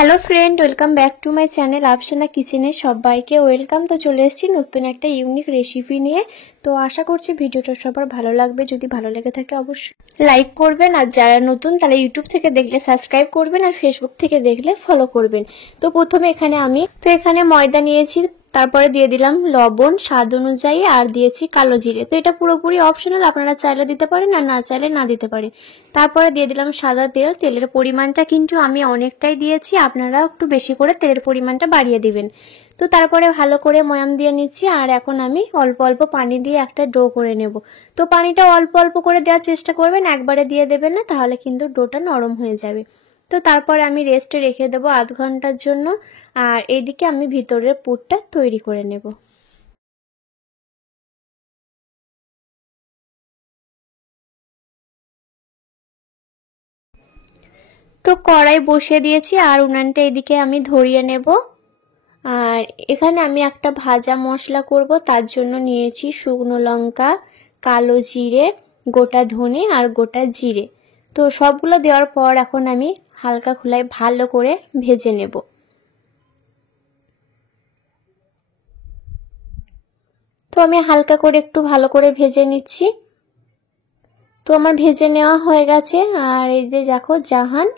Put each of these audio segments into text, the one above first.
Hello friend, welcome back to my channel Afsana কিচেনে সবাইকে welcome. তো চলে এসেছি নতুন একটা ইউনিক রেসিপি নিয়ে। তো আশা করছি ভিডিওটা সবার ভালো লাগবে। যদি ভালো লেগে থাকে অবশ্যই লাইক করবেন, আর যারা নতুন তারা ইউটিউব থেকে দেখলে সাবস্ক্রাইব করবেন, আর ফেসবুক থেকে দেখলে ফলো করবেন। তো প্রথমে এখানে ময়দা নিয়েছি, তারপরে দিয়ে দিলাম লবণ স্বাদ অনুযায়ী, আর দিয়েছি কালো জিরে। তো এটা পুরোপুরি অপশনাল, আপনারা চাইলে দিতে পারেন আর না চাইলে না দিতে পারেন। তারপরে দিয়ে দিলাম সাদা তেল। তেলের পরিমাণটা কিন্তু আমি অনেকটাই দিয়েছি, আপনারা একটু বেশি করে তেলের পরিমাণটা বাড়িয়ে দিবেন। তো তারপরে ভালো করে ময়াম দিয়ে নিচ্ছি, আর এখন আমি অল্প অল্প পানি দিয়ে একটা ডো করে নেব। তো পানিটা অল্প অল্প করে দেওয়ার চেষ্টা করবেন, একবারে দিয়ে দেবেন না, তাহলে কিন্তু ডোটা নরম হয়ে যাবে। তো তারপরে আমি রেস্টে রেখে দেবো আধ ঘন্টার জন্য, আর এইদিকে আমি ভিতরের পুরটা তৈরি করে নেব। তো কড়াই বসিয়ে দিয়েছি, আর উনানটা এদিকে আমি ধরিয়ে নেব। আর এখানে আমি একটা ভাজা মশলা করব, তার জন্য নিয়েছি শুকনো লঙ্কা, কালো জিরে, গোটা ধনে আর গোটা জিরে। তো সবগুলো দেওয়ার পর এখন আমি হালকা খোলায় ভালো করে ভেজে নেব। তো আমি হালকা করে একটু ভালো করে ভেজে নিচ্ছি। তো আমার ভেজে নেওয়া হয়ে গেছে, আর এই যে দেখো জাহান।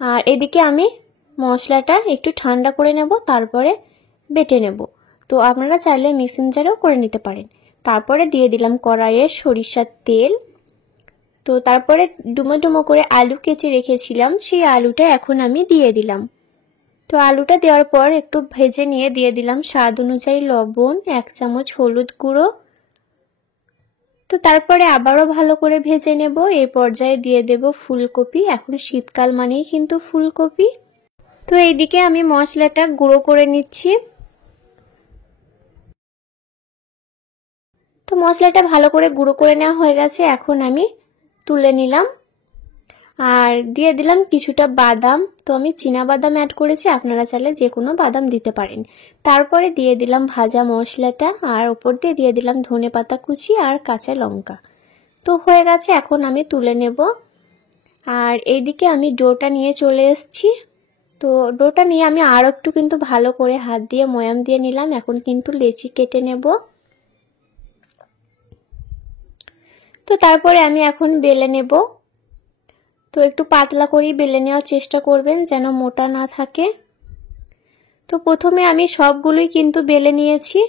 আর এদিকে আমি মশলাটা একটু ঠান্ডা করে নেব, তারপরে বেটে নেব। তো আপনারা চাইলে মিক্সিং জারেও করে নিতে পারেন। তারপরে দিয়ে দিলাম কড়াইয়ে সরিষার তেল। তো তারপরে ডুমো ডুমো করে আলু কেটে রেখেছিলাম, সেই আলুটা এখন আমি দিয়ে দিলাম। তো আলুটা দেওয়ার পর একটু ভেজে নিয়ে দিয়ে দিলাম স্বাদ অনুযায়ী লবণ, 1 চামচ হলুদ গুঁড়ো। তো তারপরে আবারও ভালো করে ভেজে নেব। এই পর্যায়ে দিয়ে দেব ফুলকপি, এখন শীতকাল মানেই কিন্তু ফুলকপি। তো এইদিকে আমি মশলাটা গুঁড়ো করে নিচ্ছি। তো মশলাটা ভালো করে গুঁড়ো করে নেওয়া হয়ে গেছে, এখন আমি তুলে নিলাম। আর দিয়ে দিলাম কিছুটা বাদাম। তো আমি চীনা বাদাম অ্যাড করেছি, আপনারা চাইলে যে কোনো বাদাম দিতে পারেন। তারপরে দিয়ে দিলাম ভাজা মশলাটা, আর ওপর দিয়ে দিয়ে দিলাম ধনেপাতা কুচি আর কাঁচা লঙ্কা। তো হয়ে গেছে, এখন আমি তুলে নেব। আর এইদিকে আমি ডোটা নিয়ে চলে এসেছি। তো ডোটা নিয়ে আমি আর একটু কিন্তু ভালো করে হাত দিয়ে ময়াম দিয়ে নিলাম। এখন কিন্তু লেচি কেটে নেব। তো তারপরে আমি এখন বেলে নেব। তো একটু পাতলা করেই বেলে নেওয়ার চেষ্টা করবেন, যেন মোটা না থাকে। তো প্রথমে আমি সবগুলোই কিন্তু বেলে নিয়েছি,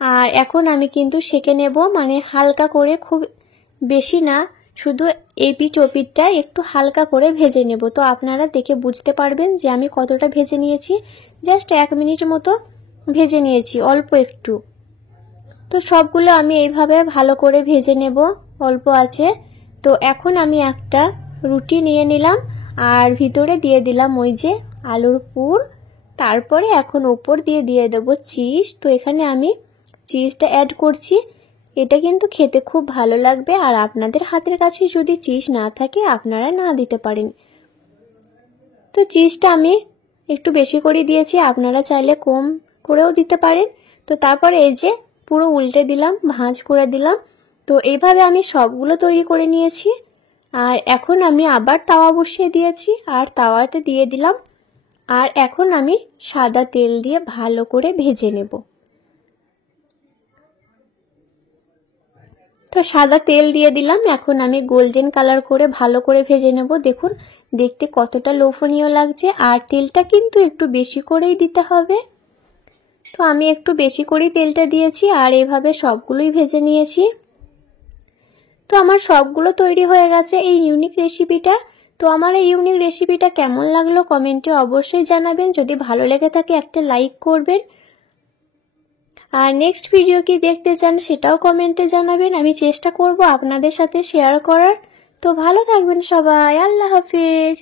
আর এখন আমি কিন্তু সেঁকে নেব, মানে হালকা করে, খুব বেশি না, শুধু এপিঠ ওপিঠটা একটু হালকা করে ভেজে নেব। তো আপনারা দেখে বুঝতে পারবেন যে আমি কতটা ভেজে নিয়েছি। জাস্ট 1 মিনিট মতো ভেজে নিয়েছি, অল্প একটু। তো সবগুলো আমি এইভাবে ভালো করে ভেজে নেব অল্প আছে। তো এখন আমি একটা রুটি নিয়ে নিলাম, আর ভিতরে দিয়ে দিলাম ওই যে আলুর পুর। তারপরে এখন উপর দিয়ে দিয়ে দেব চিজ। তো এখানে আমি চিজটা অ্যাড করছি। এটা কিন্তু খেতে খুব ভালো লাগবে, আর আপনাদের হাতের কাছে যদি চিজ না থাকে আপনারা না দিতে পারেন। তো চিজটা আমি একটু বেশি করে দিয়েছি, আপনারা চাইলে কম করেও দিতে পারেন। তো তারপরে এই যে পুরো উল্টে দিলাম, ভাঁজ করে দিলাম। তো এইভাবে আমি সবগুলো তৈরি করে নিয়েছি। আর এখন আমি আবার তাওয়া বসিয়ে দিয়েছি, আর তাওয়াতে দিয়ে দিলাম। আর এখন আমি সাদা তেল দিয়ে ভালো করে ভেজে নেব। তো সাদা তেল দিয়ে দিলাম, এখন আমি গোল্ডেন কালার করে ভালো করে ভেজে নেব। দেখুন দেখতে কতটা লোভনীয় লাগছে, আর তেলটা কিন্তু একটু বেশি করেই দিতে হবে। তো আমি একটু বেশি করেই তেলটা দিয়েছি, আর এভাবে সবগুলোই ভেজে নিয়েছি। তো আমার সবগুলো তৈরি হয়ে গেছে এই ইউনিক রেসিপিটা। তো আমার এই ইউনিক রেসিপিটা কেমন লাগলো কমেন্টে অবশ্যই জানাবেন। যদি ভালো লেগে থাকে একটা লাইক করবেন, আর নেক্সট ভিডিও কি দেখতে চান সেটাও কমেন্টে জানাবেন। আমি চেষ্টা করব আপনাদের সাথে শেয়ার করার। তো ভালো থাকবেন সবাই, আল্লাহ হাফেজ।